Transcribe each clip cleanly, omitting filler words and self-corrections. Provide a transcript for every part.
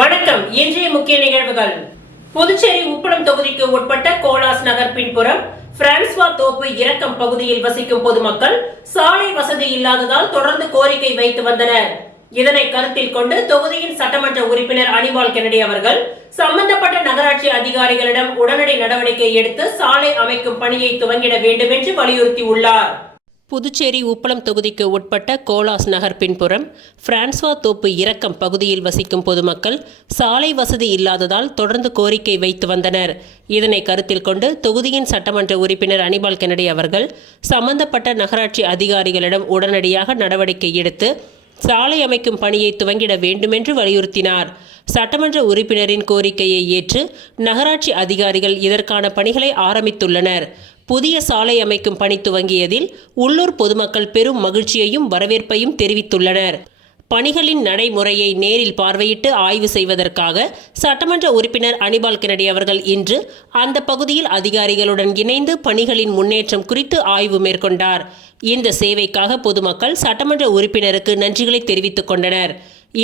வணக்கம். இன்றைய முக்கிய நிகழ்வுகள். புதுச்சேரி உப்பளம் தொகுதிக்கு உட்பட்ட கோலாஸ் நகர் பின்புறம் பிரான்சுவா தோப்பு இறக்கம் பகுதியில் வசிக்கும் பொதுமக்கள் சாலை வசதி இல்லாததால் தொடர்ந்து கோரிக்கை வைத்து வந்தனர். இதனை கருத்தில் கொண்டு தொகுதியின் சட்டமன்ற உறுப்பினர் அனிபால் கென்னடி அவர்கள் சம்பந்தப்பட்ட நகராட்சி அதிகாரிகளிடம் உடனடி நடவடிக்கை எடுத்து சாலை அமைக்கும் பணியை துவங்கிட வேண்டும் என்று வலியுறுத்தியுள்ளார். புதுச்சேரி உப்பளம் தொகுதிக்கு உட்பட்ட கோலாஸ் நகர் பின்புறம் பிரான்சுவா தோப்பு இறக்கம் பகுதியில் வசிக்கும் பொதுமக்கள் சாலை வசதி இல்லாததால் தொடர்ந்து கோரிக்கை வைத்து வந்தனர். இதனை கருத்தில் கொண்டு தொகுதியின் சட்டமன்ற உறுப்பினர் அனிபால் கென்னடி அவர்கள் சம்பந்தப்பட்ட நகராட்சி அதிகாரிகளிடம் உடனடியாக நடவடிக்கை எடுத்து சாலை அமைக்கும் பணியை துவங்கிட வேண்டுமென்று வலியுறுத்தினார். சட்டமன்ற உறுப்பினரின் கோரிக்கையை ஏற்று நகராட்சி அதிகாரிகள் இதற்கான பணிகளை ஆரம்பித்துள்ளனர். புதிய சாலை அமைக்கும் பணி துவங்கியதில் உள்ளூர் பொதுமக்கள் பெரும் மகிழ்ச்சியையும் வரவேற்பையும் தெரிவித்துள்ளனர். பணிகளின் நடைமுறையை நேரில் பார்வையிட்டு ஆய்வு செய்வதற்காக சட்டமன்ற உறுப்பினர் அனிபால் கென்னடி அவர்கள் இன்று அந்த பகுதியில் அதிகாரிகளுடன் இணைந்து பணிகளின் முன்னேற்றம் குறித்து ஆய்வு மேற்கொண்டார். இந்த சேவைக்காக பொதுமக்கள் சட்டமன்ற உறுப்பினருக்கு நன்றிகளை தெரிவித்துக் கொண்டனர்.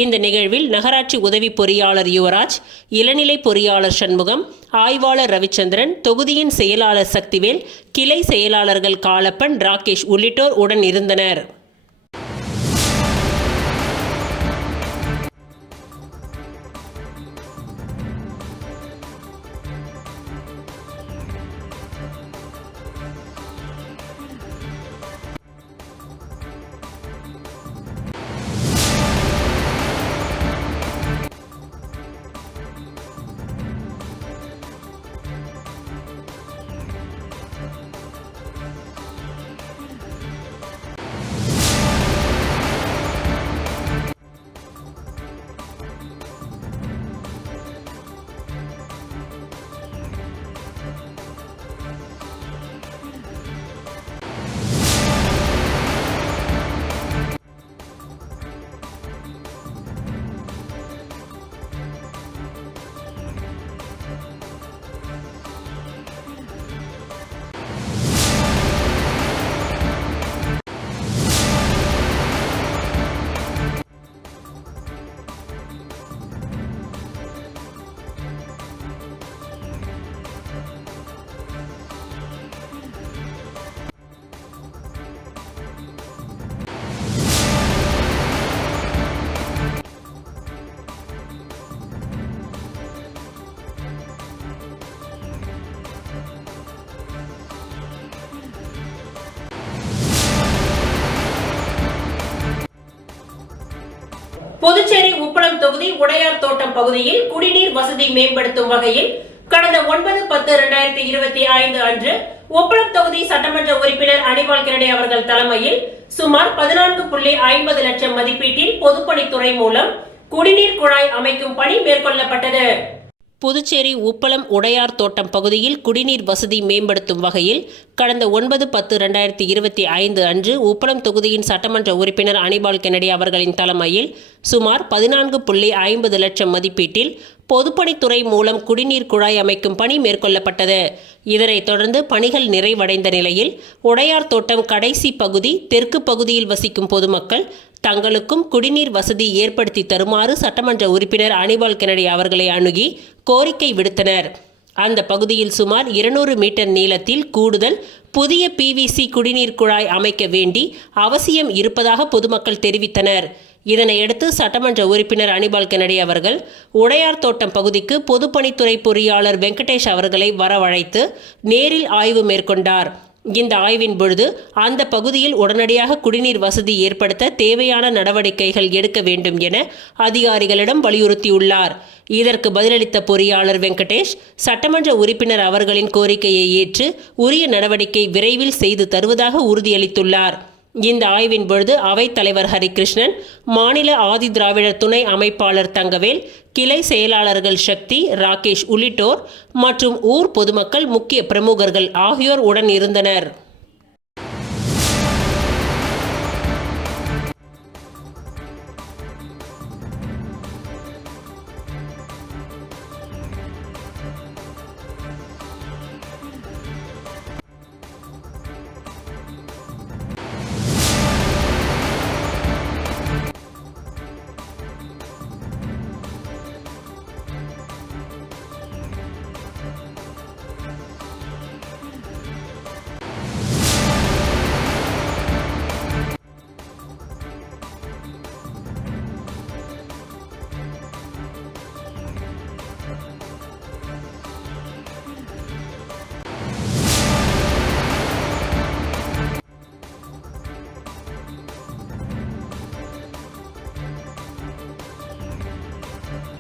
இந்த நிகழ்வில் நகராட்சி உதவி பொறியாளர் யுவராஜ், இளநிலை பொறியாளர் சண்முகம், ஆய்வாளர் ரவிச்சந்திரன், தொகுதியின் செயலாளர் சக்திவேல், கிளை செயலாளர்கள் காலப்பன், ராகேஷ் உள்ளிட்டோர் உடன் இருந்தனர். புதுச்சேரி உப்பளம் தொகுதி உடையார் தோட்டம் பகுதியில் குடிநீர் வசதி மேம்படுத்தும் வகையில் கடந்த 9/10/2025 அன்று உப்பளம் தொகுதி சட்டமன்ற உறுப்பினர் அனிபால் கென்னடி அவர்கள் தலைமையில் சுமார் 14.50 லட்சம் மதிப்பீட்டில் பொதுப்பணித்துறை மூலம் குடிநீர் குழாய் அமைக்கும் பணி மேற்கொள்ளப்பட்டது. புதுச்சேரி உப்பளம் உடையார் தோட்டம் பகுதியில் குடிநீர் வசதி மேம்படுத்தும் வகையில் கடந்த 9/10/2025 அன்று உப்பளம் தொகுதியின் சட்டமன்ற உறுப்பினர் அனிபால் கென்னடி அவர்களின் தலைமையில் சுமார் 14.50 லட்சம் மதிப்பீட்டில் பொதுப்பணித்துறை மூலம் குடிநீர் குழாய் அமைக்கும் பணி மேற்கொள்ளப்பட்டது. இதனைத் தொடர்ந்து பணிகள் நிறைவடைந்த நிலையில் உடையார் தோட்டம் கடைசி பகுதி தெற்கு பகுதியில் வசிக்கும் பொதுமக்கள் தங்களுக்கும் குடிநீர் வசதி ஏற்படுத்தி தருமாறு சட்டமன்ற உறுப்பினர் அனிபால் கென்னடி அவர்களை அணுகி கோரிக்கை விடுத்தனர். அந்த பகுதியில் சுமார் 200 மீட்டர் நீளத்தில் கூடுதல் புதிய PVC குடிநீர் குழாய் அமைக்க வேண்டி அவசியம் இருப்பதாக பொதுமக்கள் தெரிவித்தனர். இதனையடுத்து சட்டமன்ற உறுப்பினர் அனிபால் கென்னடி அவர்கள் உடையார் தோட்டம் பகுதிக்கு பொதுப்பணித்துறை பொறியாளர் வெங்கடேஷ் அவர்களை வரவழைத்து நேரில் ஆய்வு மேற்கொண்டார். இந்த ஆய்வின் பொழுது அந்த பகுதியில் உடனடியாக குடிநீர் வசதி ஏற்படுத்த தேவையான நடவடிக்கைகள் எடுக்க வேண்டும் என அதிகாரிகளிடம் வலியுறுத்தியுள்ளார். இதற்கு பதிலளித்த பொறியாளர் வெங்கடேஷ் சட்டமன்ற உறுப்பினர் அவர்களின் கோரிக்கையை ஏற்று உரிய நடவடிக்கை விரைவில் செய்து தருவதாக உறுதியளித்துள்ளார். இந்த ஆய்வின் பொழுது அவைத் தலைவர் ஹரிகிருஷ்ணன், மாநில ஆதி திராவிடர் துணை அமைப்பாளர் தங்கவேல், கிளை செயலாளர்கள் சக்தி, ராகேஷ் உள்ளிட்டோர் மற்றும் ஊர் பொதுமக்கள், முக்கிய பிரமுகர்கள் ஆகியோர் உடன் இருந்தனர்.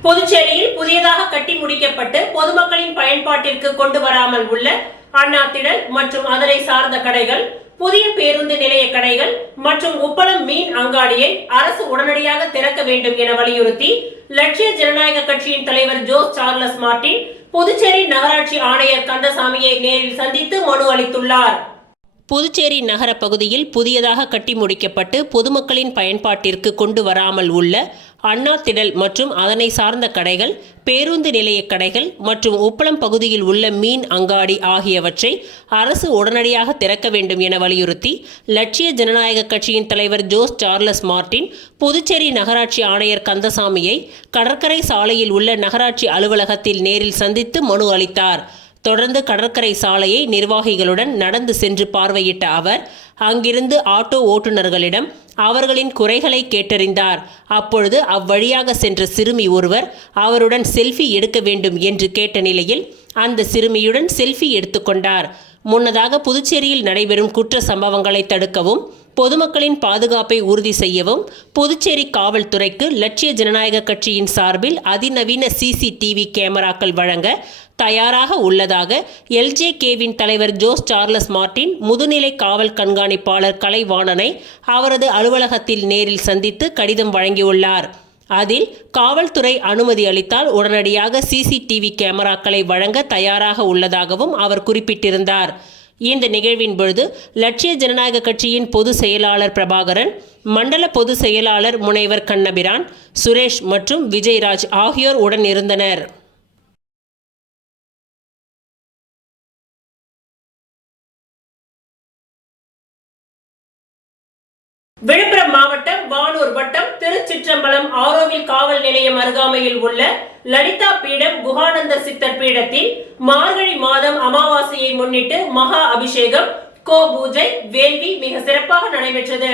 புதுச்சேரியில் புதியதாக கட்டி முடிக்கப்பட்டு பொதுமக்களின் பயன்பாட்டிற்கு கொண்டு வராமல் உள்ள அண்ணா திடல் மற்றும் அதனை சார்ந்த கடைகள், புதிய பேருந்து நிலைய கடைகள் மற்றும் உப்பளம் மீன் அங்காடியை அரசு உடனடியாக திறக்க வேண்டும் என வலியுறுத்தி லட்சிய ஜனநாயக கட்சியின் தலைவர் ஜோஸ் சார்லஸ் மார்டின் புதுச்சேரி நகராட்சி ஆணையர் கந்தசாமியை நேரில் சந்தித்து மனு அளித்துள்ளார். புதுச்சேரி நகர பகுதியில் புதியதாக கட்டி முடிக்கப்பட்டு பொதுமக்களின் பயன்பாட்டிற்கு கொண்டு வராமல் உள்ள அண்ணா திடல் மற்றும் அதனை சார்ந்த கடைகள், பேருந்து நிலைய கடைகள் மற்றும் உப்பளம் பகுதியில் உள்ள மீன் அங்காடி ஆகியவற்றை அரசு உடனடியாக திறக்க வேண்டும் என வலியுறுத்தி லட்சிய ஜனநாயக கட்சியின் தலைவர் ஜோஸ் சார்லஸ் மார்டின் புதுச்சேரி நகராட்சி ஆணையர் கந்தசாமியை கடற்கரை சாலையில் உள்ள நகராட்சி அலுவலகத்தில் நேரில் சந்தித்து மனு அளித்தார். தொடர்ந்து கடற்கரை சாலையை நிர்வாகிகளுடன் நடந்து சென்று பார்வையிட்ட அவர் அங்கிருந்து ஆட்டோ ஓட்டுநர்களிடம் அவர்களின் குறைகளை கேட்டறிந்தார். அப்பொழுது அவ்வழியாக சென்ற சிறுமி ஒருவர் அவருடன் செல்ஃபி எடுக்க வேண்டும் என்று கேட்ட நிலையில் அந்த சிறுமியுடன் செல்ஃபி எடுத்துக்கொண்டார். முன்னதாக புதுச்சேரியில் நடைபெறும் குற்ற சம்பவங்களை தடுக்கவும் பொதுமக்களின் பாதுகாப்பை உறுதி செய்யவும் புதுச்சேரி காவல்துறைக்கு லட்சிய ஜனநாயக கட்சியின் சார்பில் அதிநவீன CCTV கேமராக்கள் வழங்க தயாராக உள்ளதாக LJKவின் தலைவர் ஜோஸ் சார்லஸ் மார்டின் முதுநிலை காவல் கண்காணிப்பாளர் கலைவாணனை அவரது அலுவலகத்தில் நேரில் சந்தித்து கடிதம் வழங்கியுள்ளார். அதில் காவல்துறை அனுமதி அளித்தால் உடனடியாக CCTV கேமராக்களை வழங்க தயாராக உள்ளதாகவும் அவர் குறிப்பிட்டிருந்தார். இந்த நிகழ்வின் பொழுது லட்சிய ஜனநாயக கட்சியின் பொதுச் செயலாளர் பிரபாகரன், மண்டல பொதுச் செயலாளர் முனைவர் கண்ணபிரான், சுரேஷ் மற்றும் விஜயராஜ் ஆகியோர் உடன் இருந்தனர். விழுப்புரம் மாவட்டம் வானூர் வட்டம் திருச்சிற்றம்பலம் ஆரோவில் காவல் நிலையம் அருகாமையில் உள்ள லலிதா பீடம் குஹானந்தர் சித்தர் பீடத்தில் மார்கழி மாதம் அமாவாசையை முன்னிட்டு மகா அபிஷேகம், கோபூஜை, வேள்வி மிக சிறப்பாக நடைபெற்றது.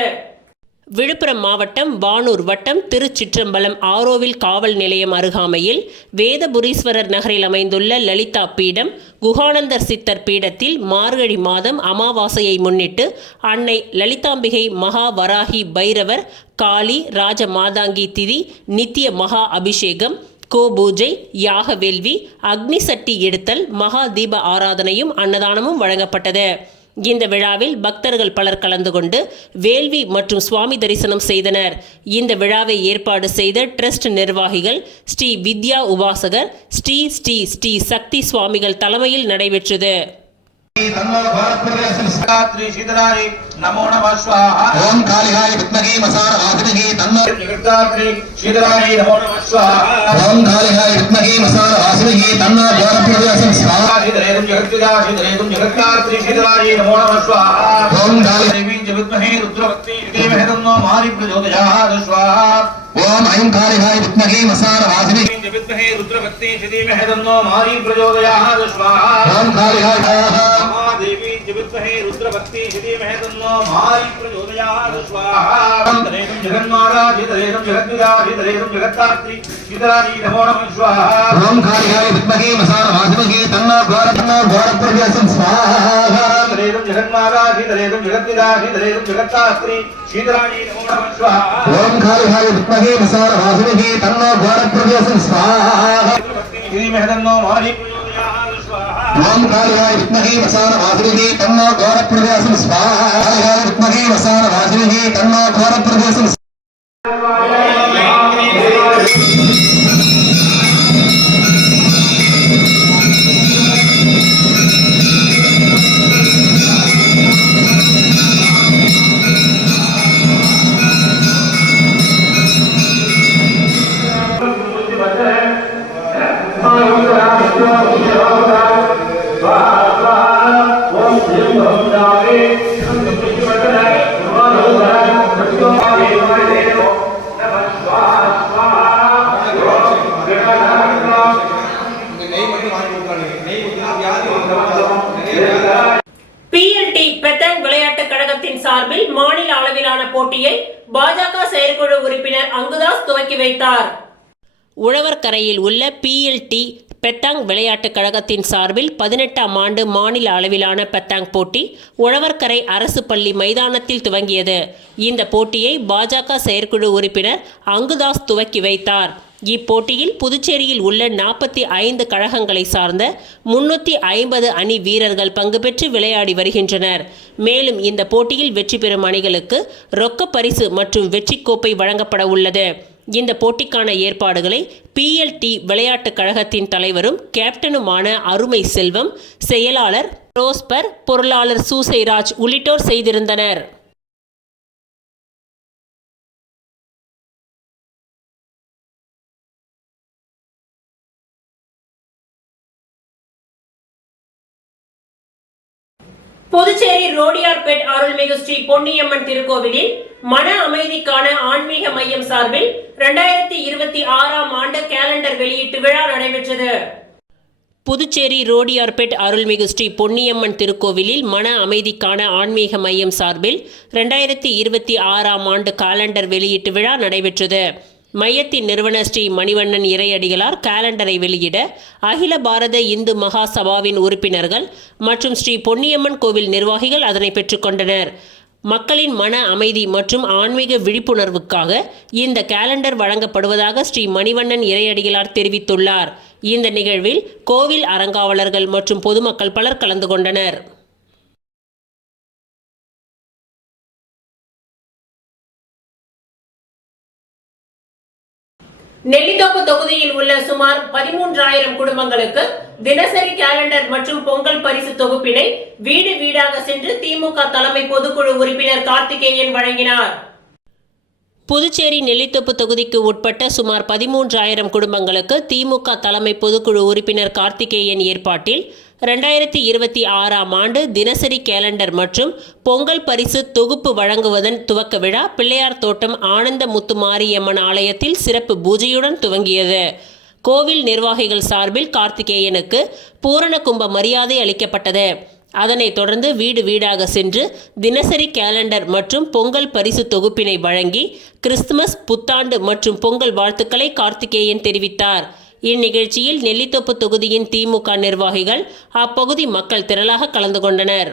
விழுப்புரம் மாவட்டம் வானூர் வட்டம் திருச்சிற்றம்பலம் ஆரோவில் காவல் நிலையம் அருகாமையில் வேதபுரீஸ்வரர் நகரில் அமைந்துள்ள லலிதா பீடம் குஹானந்தர் சித்தர் பீடத்தில் மார்கழி மாதம் அமாவாசையை முன்னிட்டு அன்னை லலிதாம்பிகை மகா வராகி பைரவர் காளி ராஜ மாதாங்கி திதி நித்திய மகா அபிஷேகம், கோபூஜை, யாக வேள்வி, அக்னி சட்டி எடுத்தல், மகா தீப ஆராதனையும் அன்னதானமும் வழங்கப்பட்டது. இந்த விழாவில் பக்தர்கள் பலர் கலந்து கொண்டு வேள்வி மற்றும் சுவாமி தரிசனம் செய்தனர். இந்த விழாவை ஏற்பாடு செய்த ட்ரஸ்ட் நிர்வாகிகள் ஸ்ரீ வித்யா உபாசகர் ஸ்ரீ ஸ்ரீ ஸ்ரீ சக்தி சுவாமிகள் தலைமையில் நடைபெற்றது. नमो नमः स्वाहा ओम कालिहाय विद्महे मसारवासिमहे तन्नो जगत्तात्रे श्रीधराय नमो नमः स्वाहा ओम कालिहाय विद्महे मसारवासिमहे तन्नो द्वारप्रवेशं स्वाहा श्रीधरेयं जगत्तात्रे जगत्तात्रे श्रीधराय नमो नमः स्वाहा ओम कालिदेवी विद्महे रुद्रवती धीमहि तन्नो मारि प्रचोदयात् स्वाहा ओम ऐं कालिहाय विद्महे मसारवासिमहे विद्महे रुद्रवती धीमहि तन्नो मारि प्रचोदयात् स्वाहा ओम कालिहाय देवी विद्महे रुद्रवती धीमहि तन्नो मारि प्रचोदयात् स्वाहा धरेयं जगन्माता धरेयं जगद्विदा धरेयं जगत्तात्रि श्रीधराय नमो नमः स्वाहा ओम कालिहाय विद्महे मसारवासिमहे तन्नो द्वारप्रवेशं स्वाहा धरेयं जगन्माता धरेयं जगद्विदा धरेयं जगत्तात्रि श्रीधराय नमो नमः स्वाहा ओम कालिहाय विद्महे मसारवासिमहे तन्नो द्वारप्रवेशं स्वाहा धीमहि तन्नो मारि ओम कालिहाय विद्महे मसारवासिमहे तन्नो द्वारप्रवेशं स्वाहा कालिहाय विद्महे मसारवासिमहे तन्नो द्वारप्रवेशं PLT பெத்தாங் விளையாட்டுக் கழகத்தின் சார்பில் மாநில அளவிலான போட்டியை பாஜக செயற்குழு உறுப்பினர் அங்குதாஸ் துவக்கி வைத்தார். உழவர்கரையில் உள்ள PLT பெத்தாங் விளையாட்டுக் கழகத்தின் சார்பில் 18ஆம் ஆண்டு மாநில அளவிலான பெத்தாங் போட்டி உழவர்கரை அரசு பள்ளி மைதானத்தில் துவங்கியது. இந்த போட்டியை பாஜக செயற்குழு உறுப்பினர் அங்குதாஸ் துவக்கி வைத்தார். இப்போட்டியில் புதுச்சேரியில் உள்ள 45 கழகங்களை சார்ந்த 350 அணி வீரர்கள் பங்கு பெற்று விளையாடி வருகின்றனர். மேலும் இந்த போட்டியில் வெற்றி பெறும் அணிகளுக்கு ரொக்க பரிசு மற்றும் வெற்றி கோப்பை வழங்கப்பட உள்ளது. இந்த போட்டிக்கான ஏற்பாடுகளை PLT விளையாட்டுக் கழகத்தின் தலைவரும் கேப்டனுமான அருமை செல்வம், செயலாளர் ரோஸ்பர், பொருளாளர் சூசைராஜ் உள்ளிட்டோர் செய்திருந்தனர். புதுச்சேரி ரோடியார்பேட் அருள்மிகு ஸ்ரீ பொன்னியம்மன் திருக்கோவிலில் மன அமைதிக்கான ஆன்மீக மையம் சார்பில் 2026ஆம் ஆண்டு கேலண்டர் வெளியீட்டு விழா நடைபெற்றது. புதுச்சேரி ரோடியார்பேட் அருள்மிகு ஸ்ரீ பொன்னியம்மன் திருக்கோவிலில் மன அமைதிக்கான ஆன்மீக மையம் சார்பில் 2026ஆம் ஆண்டு காலண்டர் வெளியீட்டு விழா நடைபெற்றது. மையத்தின் நிறுவனர் ஸ்ரீ மணிவண்ணன் இறையடிகளார் காலண்டரை வெளியிட அகில பாரத இந்து மகா சபாவின் உறுப்பினர்கள் மற்றும் ஸ்ரீ பொன்னியம்மன் கோவில் நிர்வாகிகள் அதனை பெற்றுக்கொண்டனர். மக்களின் மன அமைதி மற்றும் ஆன்மீக விழிப்புணர்வுக்காக இந்த காலண்டர் வழங்கப்படுவதாக ஸ்ரீ மணிவண்ணன் இறையடிகளார் தெரிவித்துள்ளார். இந்த நிகழ்வில் கோவில் அறங்காவலர்கள் மற்றும் பொதுமக்கள் பலர் கலந்து கொண்டனர். நெல்லித்தோப்பு தொகுதியில் உள்ள சுமார் 13,000 குடும்பங்களுக்கு தினசரி கேலண்டர் மற்றும் பொங்கல் பரிசு தொகுப்பினை வீடு வீடாக சென்று திமுக தலைமை பொதுக்குழு உறுப்பினர் கார்த்திகேயன் வழங்கினார். புதுச்சேரி நெல்லித்தோப்பு தொகுதிக்கு உட்பட்ட சுமார் 13,000 குடும்பங்களுக்கு திமுக தலைமை பொதுக்குழு உறுப்பினர் கார்த்திகேயன் ஏற்பாட்டில் 2026ஆம் ஆண்டு தினசரி கேலண்டர் மற்றும் பொங்கல் பரிசு தொகுப்பு வழங்குவதன் துவக்க விழா பிள்ளையார் தோட்டம் ஆனந்த முத்துமாரியம்மன் ஆலயத்தில் சிறப்பு பூஜையுடன் துவங்கியது. கோவில் நிர்வாகிகள் சார்பில் கார்த்திகேயனுக்கு பூரண கும்ப மரியாதை அளிக்கப்பட்டது. அதனைத் தொடர்ந்து வீடு வீடாக சென்று தினசரி கேலண்டர் மற்றும் பொங்கல் பரிசு தொகுப்பினை வழங்கி கிறிஸ்துமஸ், புத்தாண்டு மற்றும் பொங்கல் வாழ்த்துக்களை கார்த்திகேயன் தெரிவித்தார். இந்நிகழ்ச்சியில் நெல்லித்தோப்பு தொகுதியின் திமுக நிர்வாகிகள், அப்பகுதி மக்கள் திரளாக கலந்து கொண்டனர்.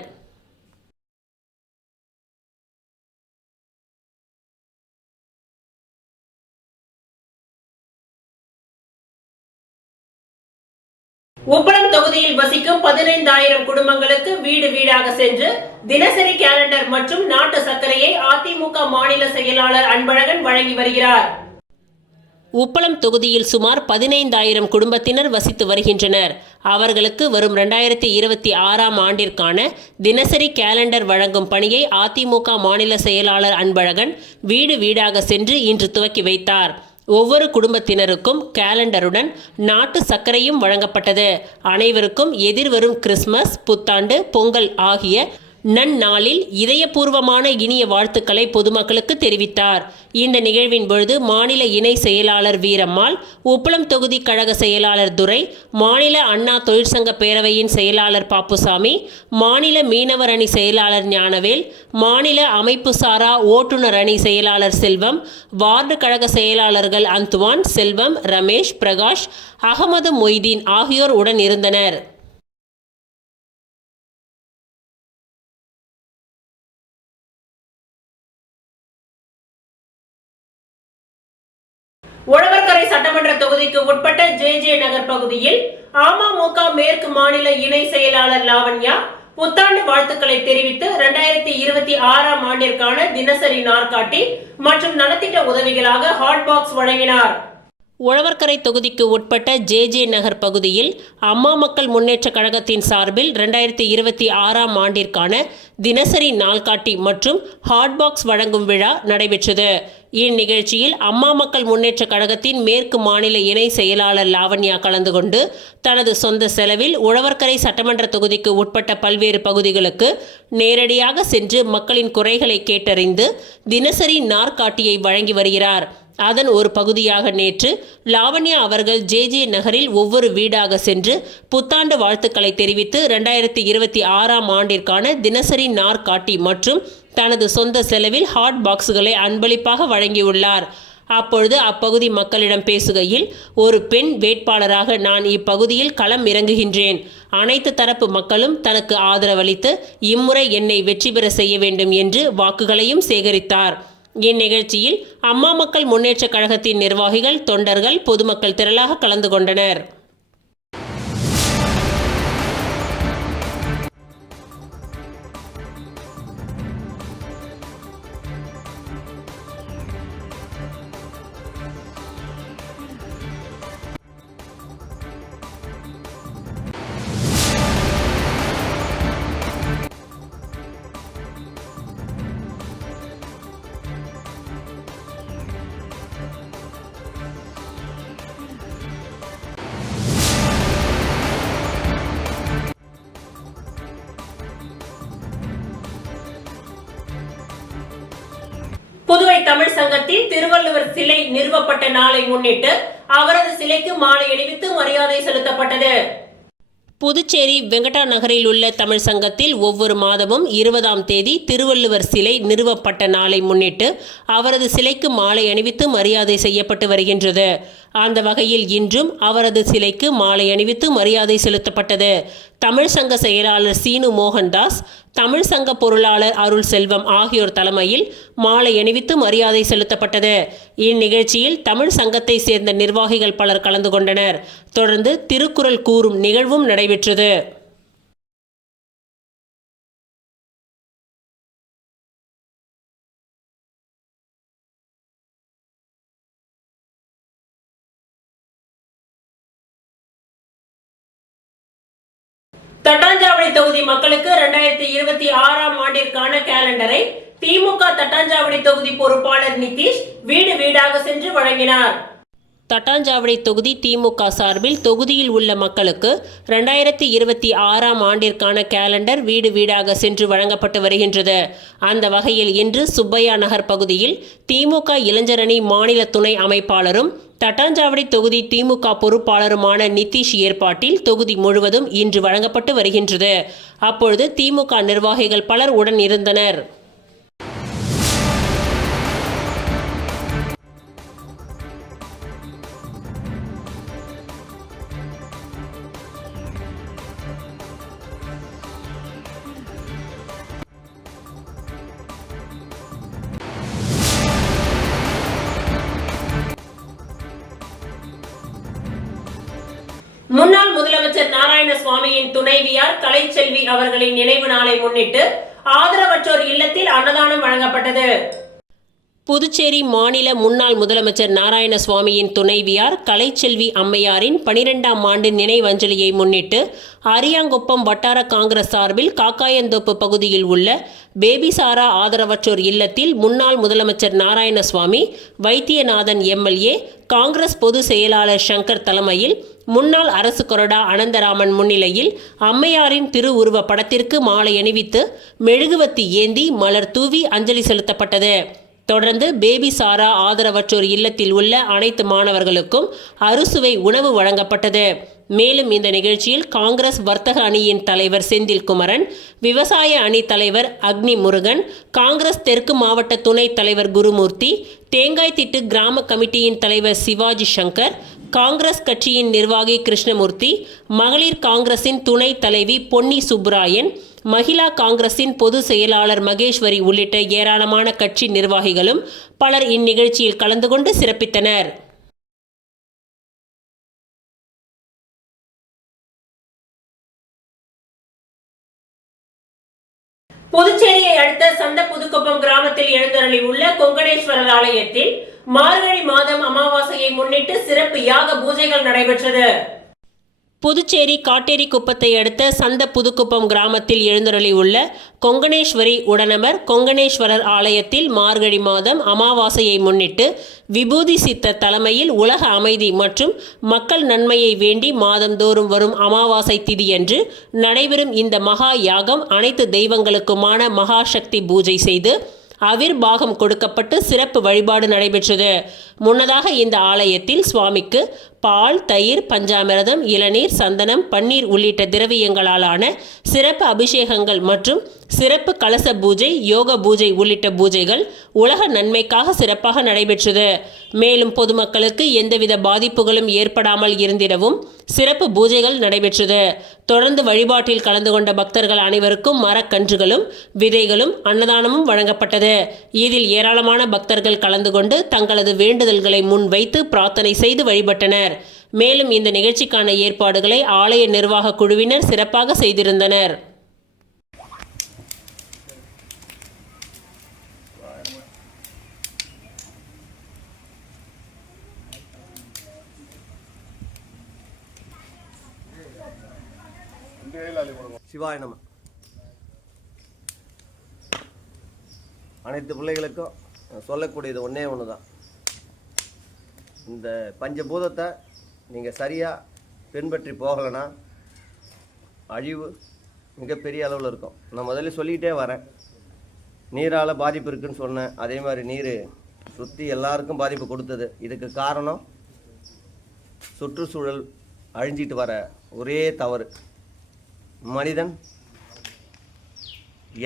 உப்பளம் தொகுதியில் வசிக்கும் 15,000 குடும்பங்களுக்கு வீடு வீடாக சென்று தினசரி கேலண்டர் மற்றும் நாட்டு சர்க்கரையை அதிமுக மாநில செயலாளர் அன்பழகன் வழங்கி வருகிறார். உப்பளம் தொகுதியில் சுமார் 15,000 குடும்பத்தினர் வசித்து வருகின்றனர். அவர்களுக்கு வரும் 2026ஆம் ஆண்டிற்கான தினசரி கேலண்டர் வழங்கும் பணியை அதிமுக மாநில செயலாளர் அன்பழகன் வீடு வீடாக சென்று இன்று துவக்கி வைத்தார். ஒவ்வொரு குடும்பத்தினருக்கும் கேலண்டருடன் நாட்டு சர்க்கரையும் வழங்கப்பட்டது. அனைவருக்கும் எதிர்வரும் கிறிஸ்துமஸ், புத்தாண்டு, பொங்கல் ஆகிய நன்னாளில் இதயபூர்வமான இனிய வாழ்த்துக்களை பொதுமக்களுக்கு தெரிவித்தார். இந்த நிகழ்வின் பொழுது மாநில இணை செயலாளர் வீரம்மாள், உப்பளம் தொகுதி கழக செயலாளர் துரை, மாநில அண்ணா தொழிற்சங்க பேரவையின் செயலாளர் பாப்புசாமி, மாநில மீனவர் அணி செயலாளர் ஞானவேல், மாநில அமைப்பு சாரா ஓட்டுநர் அணி செயலாளர் செல்வம், வார்டு கழக செயலாளர்கள் அந்துவான், செல்வம், ரமேஷ், பிரகாஷ், அகமது மொய்தீன் ஆகியோர் உடன் இருந்தனர். உழவர்கரை சட்டமன்ற தொகுதிக்கு உட்பட்ட JJ நகர் பகுதியில் அமமுக மேற்கு மாநில இணை செயலாளர் லாவண்யா புத்தாண்டு வாழ்த்துக்களை தெரிவித்து 2026ஆம் ஆண்டிற்கான தினசரி நாற்காட்டி மற்றும் நலத்திட்ட உதவிகளாக ஹாட் பாக்ஸ் வழங்கினார். உழவர்கரை தொகுதிக்கு உட்பட்ட JJ நகர் பகுதியில் அம்மா மக்கள் முன்னேற்ற கழகத்தின் சார்பில் 2026ஆம் ஆண்டிற்கான தினசரி நாள்காட்டி மற்றும் ஹாட் பாக்ஸ் வழங்கும் விழா நடைபெற்றது. இந்நிகழ்ச்சியில் அம்மா மக்கள் முன்னேற்ற கழகத்தின் மேற்கு மாநில இணை செயலாளர் லாவண்யா கலந்து கொண்டு தனது சொந்த செலவில் உழவர்கரை சட்டமன்ற தொகுதிக்கு உட்பட்ட பல்வேறு பகுதிகளுக்கு நேரடியாக சென்று மக்களின் குறைகளை கேட்டறிந்து தினசரி நாற்காட்டியை வழங்கி வருகிறார். அதன் ஒரு பகுதியாக நேற்று லாவண்யா அவர்கள் JJ நகரில் ஒவ்வொரு வீடாக சென்று புத்தாண்டு வாழ்த்துக்களை தெரிவித்து 2026ஆம் ஆண்டிற்கான தினசரி நாற்காட்டி மற்றும் தனது சொந்த செலவில் ஹாட் பாக்ஸுகளை அன்பளிப்பாக வழங்கியுள்ளார். அப்பொழுது அப்பகுதி மக்களிடம் பேசுகையில், ஒரு பெண் வேட்பாளராக நான் இப்பகுதியில் களம் இறங்குகின்றேன். அனைத்து தரப்பு மக்களும் தனக்கு ஆதரவளித்து இம்முறை என்னை வெற்றி பெற செய்ய வேண்டும் என்று வாக்குகளையும் சேகரித்தார். இந்நிகழ்ச்சியில் அம்மா மக்கள் முன்னேற்றக் கழகத்தின் நிர்வாகிகள், தொண்டர்கள், பொதுமக்கள் திரளாக கலந்து கொண்டனர். புதுவை தமிழ் சங்கத்தில் திருவள்ளுவர் சிலை நிறுவப்பட்ட நாளை முன்னிட்டு அவரது சிலைக்கு மாலை அணிவித்து மரியாதை செலுத்தப்பட்டது. புதுச்சேரி வெங்கடா நகரில் உள்ள தமிழ் சங்கத்தில் ஒவ்வொரு மாதமும் 20ஆம் தேதி திருவள்ளுவர் சிலை நிறுவப்பட்ட நாளை முன்னிட்டு அவரது சிலைக்கு மாலை அணிவித்து மரியாதை செய்யப்பட்டு வருகின்றது. அந்த வகையில் இன்றும் அவரது சிலைக்கு மாலை அணிவித்து மரியாதை செலுத்தப்பட்டது. தமிழ் சங்க செயலாளர் சீனு மோகன்தாஸ், தமிழ் சங்க பொருளாளர் அருள் செல்வம் ஆகியோர் தலைமையில் மாலை அணிவித்து மரியாதை செலுத்தப்பட்டது. இந்நிகழ்ச்சியில் தமிழ் சங்கத்தை சேர்ந்த நிர்வாகிகள் பலர் கலந்து கொண்டனர். தொடர்ந்து திருக்குறள் கூறும் நிகழ்வும் நடைபெற்றது. தட்டாஞ்சாவடி தொகுதி மக்களுக்கு 2026ஆம் ஆண்டிற்கான கேலண்டரை திமுக தட்டாஞ்சாவடி தொகுதி பொறுப்பாளர் நிதிஷ் வீடு வீடாக சென்று வழங்கினார். தட்டாஞ்சாவடி தொகுதி திமுக சார்பில் தொகுதியில் உள்ள மக்களுக்கு 2026ஆம் ஆண்டிற்கான கேலண்டர் வீடு வீடாக சென்று வழங்கப்பட்டு வருகின்றது. அந்த வகையில் இன்று சுப்பையா நகர் பகுதியில் திமுக இளைஞரணி மாநில துணை அமைப்பாளரும் தட்டாஞ்சாவடி தொகுதி திமுக பொறுப்பாளருமான நிதிஷ் ஏற்பாட்டில் தொகுதி முழுவதும் இன்று வழங்கப்பட்டு வருகின்றது. அப்பொழுது திமுக நிர்வாகிகள் பலர் உடன் இருந்தனர். முன்னாள் முதலமைச்சர் நாராயணசுவாமியின் துணைவியார் கலைச்செல்வி அவர்களின் நினைவு நாளை முன்னிட்டு ஆதரவற்றோர் இல்லத்தில் அன்னதானம் வழங்கப்பட்டது. புதுச்சேரி மாநில முன்னாள் முதலமைச்சர் நாராயணசுவாமியின் துணைவியார் கலைச்செல்வி அம்மையாரின் 12ஆம் ஆண்டு நினைவஞ்சலியை முன்னிட்டு அரியாங்குப்பம் வட்டார காங்கிரஸ் சார்பில் காக்காயந்தோப்பு பகுதியில் உள்ள பேபிசாரா ஆதரவற்றோர் இல்லத்தில் முன்னாள் முதலமைச்சர் நாராயணசுவாமி, வைத்தியநாதன் எம்எல்ஏ, காங்கிரஸ் பொதுச் செயலாளர் சங்கர் தலைமையில் முன்னாள் அரசு கொறடா அனந்தராமன் முன்னிலையில் அம்மையாரின் திருவுருவ படத்திற்கு மாலை அணிவித்து மெழுகுவத்தி ஏந்தி மலர் தூவி அஞ்சலி செலுத்தப்பட்டது. தொடர்ந்து பேபி சாரா ஆதரவற்றோர் இல்லத்தில் உள்ள அனைத்து மாணவர்களுக்கும் அறுசுவை உணவு வழங்கப்பட்டது. மேலும் இந்த நிகழ்ச்சியில் காங்கிரஸ் வர்த்தக அணியின் தலைவர் செந்தில் குமரன், விவசாய அணி தலைவர் அக்னி முருகன், காங்கிரஸ் தெற்கு மாவட்ட துணைத் தலைவர் குருமூர்த்தி, தேங்காய்திட்டு கிராம கமிட்டியின் தலைவர் சிவாஜி சங்கர், காங்கிரஸ் கட்சியின் நிர்வாகி கிருஷ்ணமூர்த்தி, மகளிர் காங்கிரசின் துணைத் தலைவி பொன்னி சுப்புராயன், மகிழா காங்கிரசின் பொதுச் செயலாளர் மகேஸ்வரி உள்ளிட்ட ஏராளமான கட்சி நிர்வாகிகளும் பலர் இந்நிகழ்ச்சியில் கலந்து கொண்டு சிறப்பித்தனர். புதுச்சேரியை அடுத்த சந்த புதுக்குப்பம் கிராமத்தில் எழுந்தருளி உள்ள கொங்கணேஸ்வரர் ஆலயத்தில் மார்கழி மாதம் அமாவாசையை முன்னிட்டு சிறப்பு யாக பூஜைகள் நடைபெற்றது. புதுச்சேரி காட்டேரி குப்பத்தை அடுத்த சந்த புதுக்குப்பம் கிராமத்தில் எழுந்தருளி உள்ள கொங்கணேஸ்வரி உடனமர் கொங்கணேஸ்வரர் ஆலயத்தில் மார்கழி மாதம் அமாவாசையை முன்னிட்டு விபூதி சித்தர் தலைமையில் உலக அமைதி மற்றும் மக்கள் நன்மையை வேண்டி மாதந்தோறும் வரும் அமாவாசை திதியன்று நடைபெறும் இந்த மகா யாகம் அனைத்து தெய்வங்களுக்குமான மகாசக்தி பூஜை செய்து அவிர்பாகம் கொடுக்கப்பட்டு சிறப்பு வழிபாடு நடைபெற்றது. முன்னதாக இந்த ஆலயத்தில் சுவாமிக்கு பால், தயிர், பஞ்சாமிர்தம், இளநீர், சந்தனம், பன்னீர் உள்ளிட்ட திரவியங்களாலான சிறப்பு அபிஷேகங்கள் மற்றும் சிறப்பு கலச பூஜை, யோக பூஜை உள்ளிட்ட பூஜைகள் உலக நன்மைக்காக சிறப்பாக நடைபெற்றது. மேலும் பொதுமக்களுக்கு எந்தவித பாதிப்புகளும் ஏற்படாமல் இருந்திடவும் சிறப்பு பூஜைகள் நடைபெற்றது. தொடர்ந்து வழிபாட்டில் கலந்து கொண்ட பக்தர்கள் அனைவருக்கும் மரக்கன்றுகளும் விதைகளும் அன்னதானமும் வழங்கப்பட்டது. இதில் ஏராளமான பக்தர்கள் கலந்து கொண்டு தங்களது வேண்டுதல்களை முன்வைத்து பிரார்த்தனை செய்து வழிபட்டனர். மேலும் இந்த நிகழ்ச்சிக்கான ஏற்பாடுகளை ஆலய நிர்வாக குழுவினர் சிறப்பாக செய்திருந்தனர். சிவாய நம. அனைத்து பிள்ளைகளுக்கும் சொல்லக்கூடியது ஒன்றே ஒன்று தான். இந்த பஞ்சபூதத்தை நீங்கள் சரியாக பின்பற்றி போகலைன்னா அழிவு மிகப்பெரிய அளவில் இருக்கும். நான் முதல்ல சொல்லிக்கிட்டே வரேன், நீரால் பாதிப்பு இருக்குதுன்னு சொன்னேன். அதே மாதிரி நீர் சுற்றி எல்லாருக்கும் பாதிப்பு கொடுத்தது. இதுக்கு காரணம் சுற்றுச்சூழல் அழிஞ்சிட்டு வர ஒரே தவறு. மனிதன்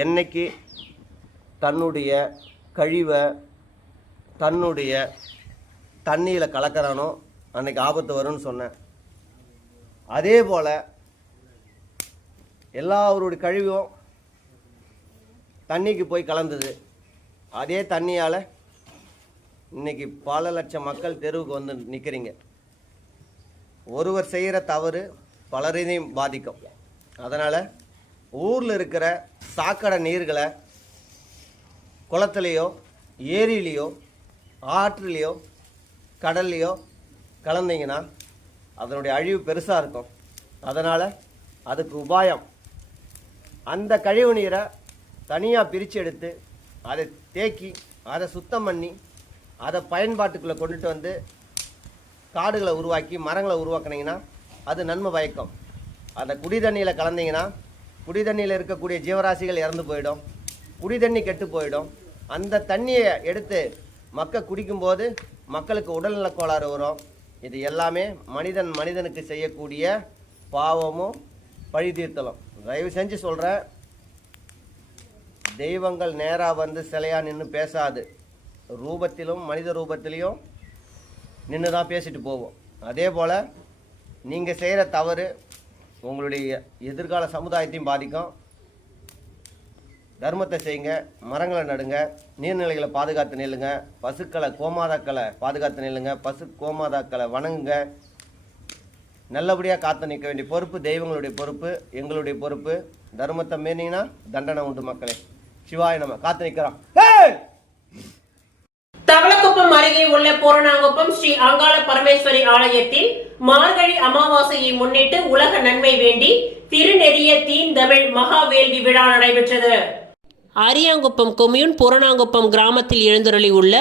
என்னைக்கு தன்னுடைய கழிவை தன்னுடைய தண்ணியில் கலக்கிறானோ அன்னைக்கு ஆபத்து வரும்னு சொன்னேன். அதே போல் எல்லாருடைய கழிவும் தண்ணிக்கு போய் கலந்தது. அதே தண்ணியால் இன்னைக்கு பல லட்சம் மக்கள் தெருவுக்கு வந்து நிற்கிறீங்க. ஒருவர் செய்கிற தவறு பலரையும் பாதிக்கும். அதனால் ஊரில் இருக்கிற சாக்கடை நீர்களை குளத்துலேயோ ஏரியிலையோ ஆற்றுலையோ கடல்லையோ கலந்தீங்கன்னா அதனுடைய அழிவு பெருசாக இருக்கும். அதனால் அதுக்கு உபாயம், அந்த கழிவு நீரை தனியாக பிரித்து எடுத்து அதை தேக்கி அதை சுத்தம் பண்ணி அதை பயன்பாட்டுக்குள்ளே கொண்டுட்டு வந்து காடுகளை உருவாக்கி மரங்களை உருவாக்குனீங்கன்னா அது நன்மை பயக்கும். அந்த குடி தண்ணியில் கலந்தீங்கன்னா குடி தண்ணியில் இருக்கக்கூடிய ஜீவராசிகள் இறந்து போயிடும், குடி தண்ணி கெட்டு போயிடும். அந்த தண்ணியை எடுத்து மக்கள் குடிக்கும்போது மக்களுக்கு உடல்நலக் கோளாறு வரும். இது எல்லாமே மனிதனுக்கு செய்யக்கூடிய பாவமும் பழி தீர்த்தலும். தயவு செஞ்சு சொல்கிறேன், தெய்வங்கள் நேராக வந்து சிலையாக நின்று பேசாது. ரூபத்திலும் மனித ரூபத்திலையும் நின்று தான் பேசிட்டு போவோம். அதே போல் நீங்கள் செய்கிற தவறு உங்களுடைய எதிர்கால சமுதாயத்தையும் பாதிக்கும். தர்மத்தை செய்யுங்க, மரங்களை நடுங்க, நீர்நிலைகளை பாதுகாத்து நில்லுங்க, பசுக்களை கோமாதாக்களை பாதுகாத்து நில்லுங்க, பசு கோமாதாக்களை வணங்குங்க. நல்லபடியாக காத்து நிற்க வேண்டிய பொறுப்பு தெய்வங்களுடைய பொறுப்பு, எங்களுடைய பொறுப்பு. தர்மத்தை மீறினீங்கன்னா தண்டனை உண்டு மக்களே. சிவாய நம்ம காத்து நிற்கிறோம். தவளக்குப்பம் அருகே உள்ள பூரணாங்குப்பம் ஸ்ரீ அங்காள பரமேஸ்வரி ஆலயத்தில் மார்கழி அமாவாசையை முன்னிட்டு உலக நன்மை வேண்டி திருநெறிய தீந்தமிழ் மகா வேள்வி விழா நடைபெற்றது. அரியாங்குப்பம் கொம்யூன் பூரணாங்குப்பம் கிராமத்தில் எழுந்தருளி உள்ள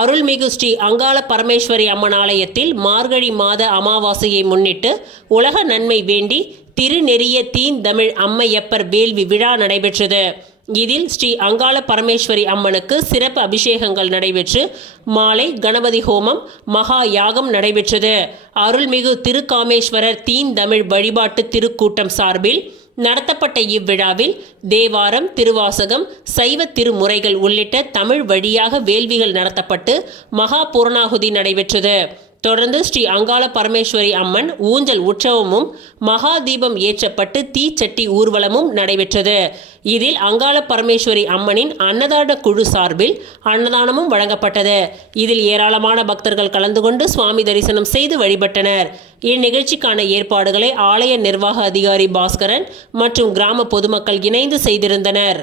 அருள்மிகு ஸ்ரீ அங்காள பரமேஸ்வரி அம்மன் ஆலயத்தில் மார்கழி மாத அமாவாசையை முன்னிட்டு உலக நன்மை வேண்டி திருநெறிய தீந்தமிழ் அம்மையப்பர் வேள்வி விழா நடைபெற்றது. இதில் ஸ்ரீ அங்காள பரமேஸ்வரி அம்மனுக்கு சிறப்பு அபிஷேகங்கள் நடைபெற்று மாலை கணபதி ஹோமம் மகா யாகம் நடைபெற்றது. அருள்மிகு திருக்காமேஸ்வரர் தீந்தமிழ் வழிபாட்டு திருக்கூட்டம் சார்பில் நடத்தப்பட்ட இவ்விழாவில் தேவாரம், திருவாசகம், சைவ திருமுறைகள் உள்ளிட்ட தமிழ் வழியாக வேள்விகள் நடத்தப்பட்டு மகா பூர்ணாகுதி நடைபெற்றது. தொடர்ந்து ஸ்ரீ அங்காள பரமேஸ்வரி அம்மன் ஊஞ்சல் உற்சவமும் மகா தீபம் ஏற்றப்பட்டு தீச்சட்டி ஊர்வலமும் நடைபெற்றது. இதில் அங்காள பரமேஸ்வரி அம்மனின் அன்னதான குழு சார்பில் அன்னதானமும் வழங்கப்பட்டது. இதில் ஏராளமான பக்தர்கள் கலந்து கொண்டு சுவாமி தரிசனம் செய்து வழிபட்டனர். இந்நிகழ்ச்சிக்கான ஏற்பாடுகளை ஆலய நிர்வாக அதிகாரி பாஸ்கரன் மற்றும் கிராம பொதுமக்கள் இணைந்து செய்திருந்தனர்.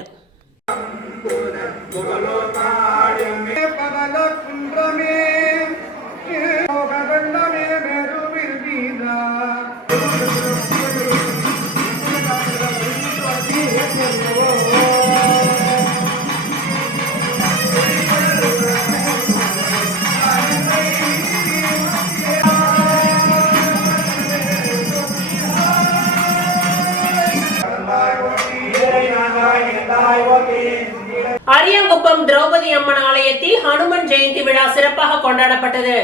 அரியாங்குப்பம் திரௌபதி அம்மன் ஆலயத்தில் ஹனுமன் ஜெயந்தி விழா சிறப்பாக கொண்டாடப்பட்டது.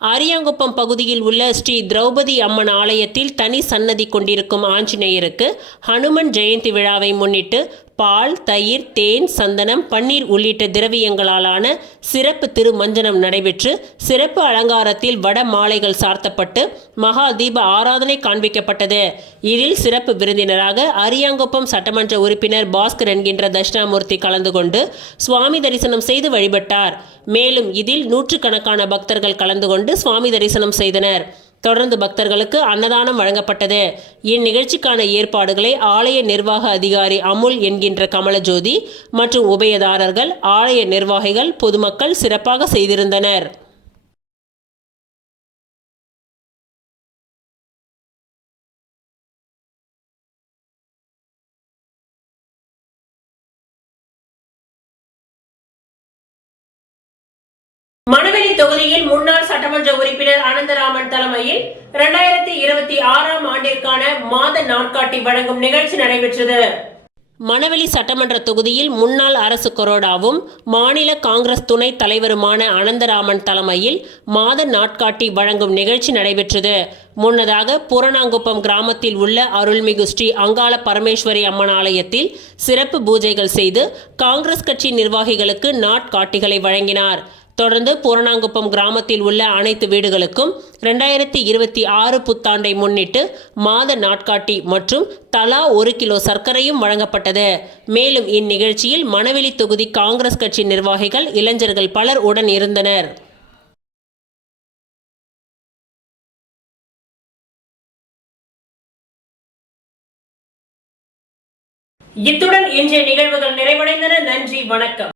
அரியாங்குப்பம் பகுதியில் உள்ள ஸ்ரீ திரௌபதி அம்மன் ஆலயத்தில் தனி சன்னதி கொண்டிருக்கும் ஆஞ்சநேயருக்கு ஹனுமன் ஜெயந்தி விழாவை முன்னிட்டு பால், தயிர், தேன், சந்தனம், பன்னீர் உள்ளிட்ட திரவியங்களாலான சிறப்பு திருமஞ்சனம் நடைபெற்று சிறப்பு அலங்காரத்தில் வட மாலைகள் சார்த்தப்பட்டு மகா தீப ஆராதனை காண்பிக்கப்பட்டது. இதில் சிறப்பு விருந்தினராக அரியாங்குப்பம் சட்டமன்ற உறுப்பினர் பாஸ்கர் என்கின்ற தட்சிணாமூர்த்தி கலந்து கொண்டு சுவாமி தரிசனம் செய்து வழிபட்டார். மேலும் இதில் நூற்றுக்கணக்கான பக்தர்கள் கலந்து கொண்டு சுவாமி தரிசனம் செய்தனர். தொடர்ந்து பக்தர்களுக்கு அன்னதானம் வழங்கப்பட்டது. இந்நிகழ்ச்சிக்கான ஏற்பாடுகளை ஆலய நிர்வாக அதிகாரி அமுல் என்கின்ற கமலஜோதி மற்றும் உபயதாரர்கள், ஆலய நிர்வாகிகள், பொதுமக்கள் சிறப்பாக செய்திருந்தனர். மணவெளி தொகுதியில் முன்னாள் சட்டமன்ற உறுப்பினர் அனந்தராமன் தலைமையில் 2026ஆம் ஆண்டிற்கான மாத நாட்காட்டி வழங்கும் நிகழ்ச்சி நடைபெற்றது. மணவெளி சட்டமன்ற தொகுதியில் முன்னாள் அரசு கொறடாவும் மாநில காங்கிரஸ் துணைத் தலைவருமான அனந்தராமன் தலைமையில் மாத நாட்காட்டி வழங்கும் நிகழ்ச்சி நடைபெற்றது. முன்னதாக பூரணாங்குப்பம் கிராமத்தில் உள்ள அருள்மிகு ஸ்ரீ அங்காள பரமேஸ்வரி அம்மன் ஆலயத்தில் சிறப்பு பூஜைகள் செய்து காங்கிரஸ் கட்சி நிர்வாகிகளுக்கு நாட்காட்டிகளை வழங்கினார். தொடர்ந்து பூரணாங்குப்பம் கிராமத்தில் உள்ள அனைத்து வீடுகளுக்கும் 2026 புத்தாண்டை முன்னிட்டு மாத நாட்காட்டி மற்றும் தலா 1 கிலோ சர்க்கரையும் வழங்கப்பட்டது. மேலும் இந்நிகழ்ச்சியில் மணவெளி தொகுதி காங்கிரஸ் கட்சி நிர்வாகிகள், இளைஞர்கள் பலர் உடன் இருந்தனர். இத்துடன் இன்றைய நிகழ்வுகள் நிறைவடைந்தன. நன்றி, வணக்கம்.